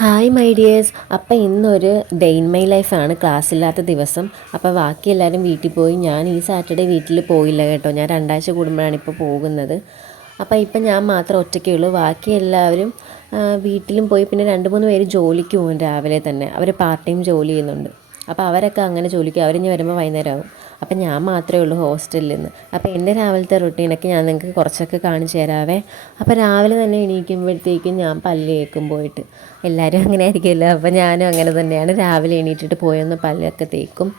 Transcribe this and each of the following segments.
Hi my dears അപ്പം ഇന്നൊരു day in my ലൈഫാണ് ക്ലാസ് ഇല്ലാത്ത ദിവസം. അപ്പോൾ ബാക്കി എല്ലാവരും വീട്ടിൽ പോയി. ഞാൻ ഈ സാറ്റർഡേ വീട്ടിൽ പോയില്ല കേട്ടോ. ഞാൻ രണ്ടാഴ്ച കൂടുമ്പോഴാണ് ഇപ്പോൾ പോകുന്നത്. അപ്പോൾ ഇപ്പം ഞാൻ മാത്രം ഒറ്റയ്ക്കേ ഉള്ളൂ. ബാക്കി എല്ലാവരും വീട്ടിലും പോയി. പിന്നെ രണ്ട് മൂന്ന് പേര് ജോലിക്ക് പോകും രാവിലെ തന്നെ. അവർ പാർട്ട് ടൈം ജോലി ചെയ്യുന്നുണ്ട്. അപ്പോൾ അവരൊക്കെ അങ്ങനെ ജോലിക്ക് അവരിഞ്ഞ് വരുമ്പോൾ വൈകുന്നേരം ആവും അപ്പം ഞാൻ മാത്രമേ ഉള്ളൂ ഹോസ്റ്റലിൽ നിന്ന് അപ്പോൾ എന്റെ രാവിലത്തെ റൊട്ടീനൊക്കെ ഞാൻ നിങ്ങൾക്ക് കുറച്ചൊക്കെ കാണിച്ചു തരാവേ. അപ്പോൾ രാവിലെ തന്നെ എണീക്കുമ്പോഴത്തേക്കും ഞാൻ പല്ല് തേക്കും പോയിട്ട്. എല്ലാവരും അങ്ങനെ ആയിരിക്കുമല്ലോ. അപ്പോൾ ഞാനും അങ്ങനെ തന്നെയാണ്. രാവിലെ എണീറ്റിട്ട് പോയൊന്ന് പല്ലൊക്കെ തേക്കും.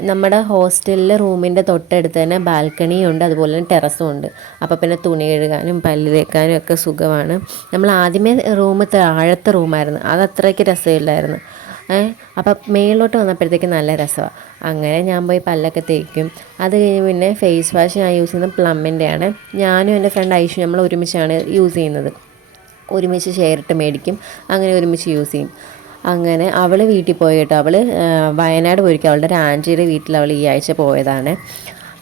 നമ്മുടെ ഹോസ്റ്റലിലെ റൂമിന്റെ തൊട്ടടുത്ത് തന്നെ ബാൽക്കണിയുണ്ട് അതുപോലെ തന്നെ ടെറസും ഉണ്ട്. അപ്പോൾ പിന്നെ തുണി എഴുകാനും പല്ല് തേക്കാനും ഒക്കെ സുഖമാണ്. നമ്മൾ ആദ്യമേ റൂം താഴത്തെ റൂമായിരുന്നു. അത് അത്രയ്ക്ക് രസമില്ലായിരുന്നു. അപ്പം മേളിലോട്ട് വന്നപ്പോഴത്തേക്ക് നല്ല രസമാണ് അങ്ങനെ ഞാൻ പോയി പല്ലൊക്കെ തേക്കും. അത് കഴിഞ്ഞ് പിന്നെ ഫേസ് വാഷ് ഞാൻ യൂസ് ചെയ്യുന്നത് പ്ലമ്മിന്റെ ആണ് ഞാനും എന്റെ ഫ്രണ്ട് ഐഷു നമ്മൾ ഒരുമിച്ചാണ് യൂസ് ചെയ്യുന്നത്. ഒരുമിച്ച് ഷെയർ ഇട്ട് മേടിക്കും. അങ്ങനെ ഒരുമിച്ച് യൂസ് ചെയ്യും. അങ്ങനെ അവൾ വീട്ടിൽ പോയി കേട്ടോ. അവൾ വയനാട് പോയിരിക്കും. അവളുടെ ഒരു ആന്റിയുടെ വീട്ടിൽ അവൾ ഈ ആഴ്ച പോയതാണ്.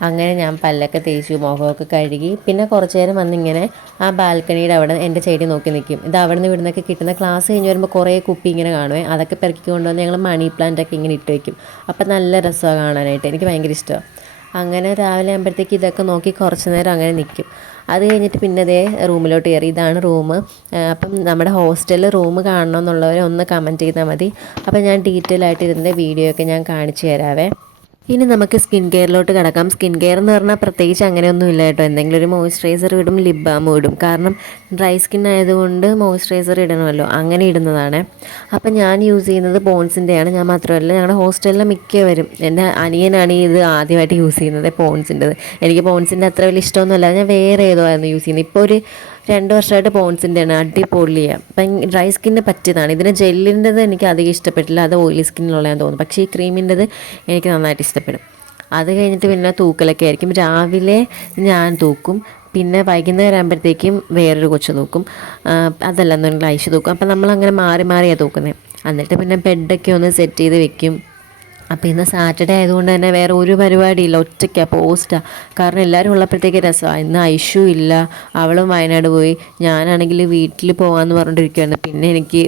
അങ്ങനെ ഞാൻ പല്ലൊക്കെ തേച്ചു മുഖമൊക്കെ കഴുകി പിന്നെ കുറച്ച് നേരം വന്നിങ്ങനെ ആ ബാൽക്കണിയുടെ അവിടെ എന്റെ ചെടി നോക്കി നിൽക്കും ഇത് അവിടെ നിന്ന് ഇവിടുന്നൊക്കെ കിട്ടുന്ന ക്ലാസ് കഴിഞ്ഞ് വരുമ്പോൾ കുറേ കുപ്പി ഇങ്ങനെ കാണുമേ അതൊക്കെ പെറുക്കി കൊണ്ടുവന്ന് ഞങ്ങൾ മണി പ്ലാന്റൊക്കെ ഇങ്ങനെ ഇട്ട് വയ്ക്കും അപ്പം നല്ല രസമാണ് കാണാനായിട്ട് എനിക്ക് ഭയങ്കര ഇഷ്ടമാണ് അങ്ങനെ രാവിലെ ആകുമ്പോഴത്തേക്ക് ഇതൊക്കെ നോക്കി കുറച്ച് നേരം അങ്ങനെ നിൽക്കും അത് കഴിഞ്ഞിട്ട് പിന്നെ അതേ റൂമിലോട്ട് കയറി. ഇതാണ് റൂം. അപ്പം നമ്മുടെ ഹോസ്റ്റലിൽ റൂം കാണണമെന്നുള്ളവരെ ഒന്ന് കമന്റ് ചെയ്താൽ മതി. അപ്പം ഞാൻ ഡീറ്റെയിൽ ആയിട്ട് ഇതിന്റെ വീഡിയോ ഒക്കെ ഞാൻ കാണിച്ചു തരാവേ. ഇനി നമുക്ക് സ്കിൻ കെയറിലോട്ട് കിടക്കാം. സ്കിൻ കെയർ എന്ന് പറഞ്ഞാൽ പ്രത്യേകിച്ച് അങ്ങനെയൊന്നും ഇല്ല കേട്ടോ. എന്തെങ്കിലും ഒരു മോയ്സ്ചറൈസർ ഇടും ലിപ് ബാമും ഇടും. കാരണം ഡ്രൈ സ്കിൻ ആയതുകൊണ്ട് മോയ്സ്ചറൈസർ ഇടണമല്ലോ. അങ്ങനെ ഇടുന്നതാണ്. അപ്പം ഞാൻ യൂസ് ചെയ്യുന്നത് പോൺസിന്റെയാണ് ഞാൻ മാത്രമല്ല ഞങ്ങളുടെ ഹോസ്റ്റലിലെ മിക്കവരും എന്റെ അനിയനാണ് ഇത് ആദ്യമായിട്ട് യൂസ് ചെയ്യുന്നത് പോൺസിന്റെത് എനിക്ക് പോൺസിന്റെ അത്ര വലിയ ഇഷ്ടമൊന്നുമല്ല. ഞാൻ വേറെ ഏതോ ആയിരുന്നു യൂസ് ചെയ്യുന്നത്. ഇപ്പോൾ ഒരു രണ്ട് വർഷമായിട്ട് പോൺസിന്റെയാണ് അടിപൊളിയാണ് അപ്പം ഡ്രൈ സ്കിന്നിന് പറ്റിയതാണ്. ഇതിന് ജെല്ലിന്റെത് എനിക്ക് അധികം ഇഷ്ടപ്പെട്ടില്ല അത് ഓയിലി സ്കിന്നിലുള്ളതാന്ന് തോന്നുന്നു. പക്ഷേ ഈ ക്രീമിന്റെത് എനിക്ക് നന്നായിട്ട് ഇഷ്ടപ്പെടും. അത് കഴിഞ്ഞിട്ട് പിന്നെ തൂക്കലൊക്കെ ആയിരിക്കും. രാവിലെ ഞാൻ തൂക്കും പിന്നെ വൈകുന്നേരം ആകുമ്പോഴത്തേക്കും വേറൊരു കൊച്ചു തൂക്കും. അതല്ല എന്നുണ്ടെങ്കിൽ ഐശ് തൂക്കും. അപ്പം നമ്മളങ്ങനെ മാറി മാറിയാണ് തൂക്കുന്നത് എന്നിട്ട് പിന്നെ ബെഡൊക്കെ ഒന്ന് സെറ്റ് ചെയ്ത് വെക്കും. അപ്പോൾ ഇന്ന് സാറ്റർഡേ ആയതുകൊണ്ട് തന്നെ വേറെ ഒരു പരിപാടിയില്ല. ഒറ്റയ്ക്കാണ് പോസ്റ്റാണ് കാരണം എല്ലാവരും ഉള്ളപ്പോഴത്തേക്ക് രസമാണ് ഇന്ന് ഐഷു ഇല്ല അവളും വയനാട് പോയി. ഞാനാണെങ്കിൽ വീട്ടിൽ പോകാമെന്ന് പറഞ്ഞിട്ടിരിക്കുകയാണ് പിന്നെ എനിക്ക്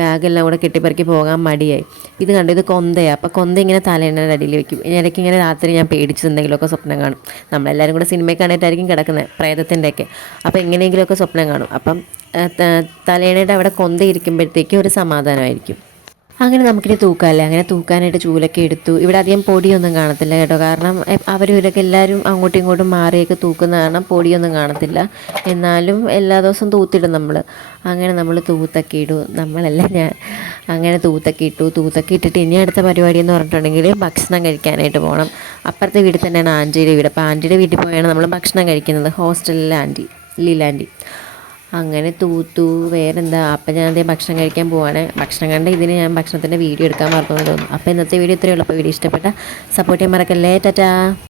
ബാഗെല്ലാം കൂടെ കെട്ടിപ്പറക്കി പോകാൻ മടിയായി. ഇത് കണ്ടു? ഇത് കൊന്തയാണ് അപ്പോൾ കൊന്ത ഇങ്ങനെ തലേന്റെ അടിയിൽ വെക്കും. ഇടയ്ക്ക് ഇങ്ങനെ രാത്രി ഞാൻ പേടിച്ച് എന്തെങ്കിലുമൊക്കെ സ്വപ്നം കാണും. നമ്മളെല്ലാവരും കൂടെ സിനിമയിൽ കണ്ടിട്ടായിരിക്കും കിടക്കുന്നത് പ്രേതത്തിന്റെയൊക്കെ അപ്പോൾ എങ്ങനെയെങ്കിലുമൊക്കെ സ്വപ്നം കാണും. അപ്പം തലേണയുടെ അവിടെ കൊന്ത ഇരിക്കുമ്പോഴത്തേക്കും ഒരു സമാധാനമായിരിക്കും. അങ്ങനെ നമുക്കിനി തൂക്കാമല്ലേ അങ്ങനെ തൂക്കാനായിട്ട് ചൂലൊക്കെ എടുത്തു. ഇവിടെ അധികം പൊടിയൊന്നും കാണത്തില്ല കേട്ടോ. കാരണം അവരിവരൊക്കെ എല്ലാവരും അങ്ങോട്ടും ഇങ്ങോട്ടും മാറിയൊക്കെ തൂക്കുന്ന കാരണം പൊടിയൊന്നും കാണത്തില്ല. എന്നാലും എല്ലാ ദിവസവും തൂത്തിടും നമ്മൾ അങ്ങനെ നമ്മൾ തൂത്തൊക്കെ ഇടും. നമ്മളല്ല ഞാൻ. അങ്ങനെ തൂത്തൊക്കെ ഇട്ടു. തൂത്തൊക്കെ ഇട്ടിട്ട് ഇനി അടുത്ത പരിപാടി എന്ന് പറഞ്ഞിട്ടുണ്ടെങ്കിൽ ഭക്ഷണം കഴിക്കാനായിട്ട് പോകണം അപ്പുറത്തെ വീട്ടിൽ തന്നെയാണ് ആന്റിയുടെ വീട്. അപ്പോൾ ആന്റിയുടെ വീട്ടിൽ പോയാണ് നമ്മൾ ഭക്ഷണം കഴിക്കുന്നത്. ഹോസ്റ്റലിലെ ആന്റി ലീലാന്റി അങ്ങനെ തൂത്തു വേറെന്താ? അപ്പം ഞാൻ അതേ ഭക്ഷണം കഴിക്കാൻ പോവാണ്. ഭക്ഷണം കണ്ട ഇതിന് ഞാൻ ഭക്ഷണത്തിന്റെ വീഡിയോ എടുക്കാൻ മറന്നു തോന്നുന്നു. അപ്പോൾ ഇന്നത്തെ വീഡിയോ ഇത്രയേ ഉള്ളൂ. അപ്പോൾ വീഡിയോ ഇഷ്ടപ്പെട്ട സപ്പോർട്ട് ചെയ്യാൻ മറക്കല്ലേ. ടാറ്റാ.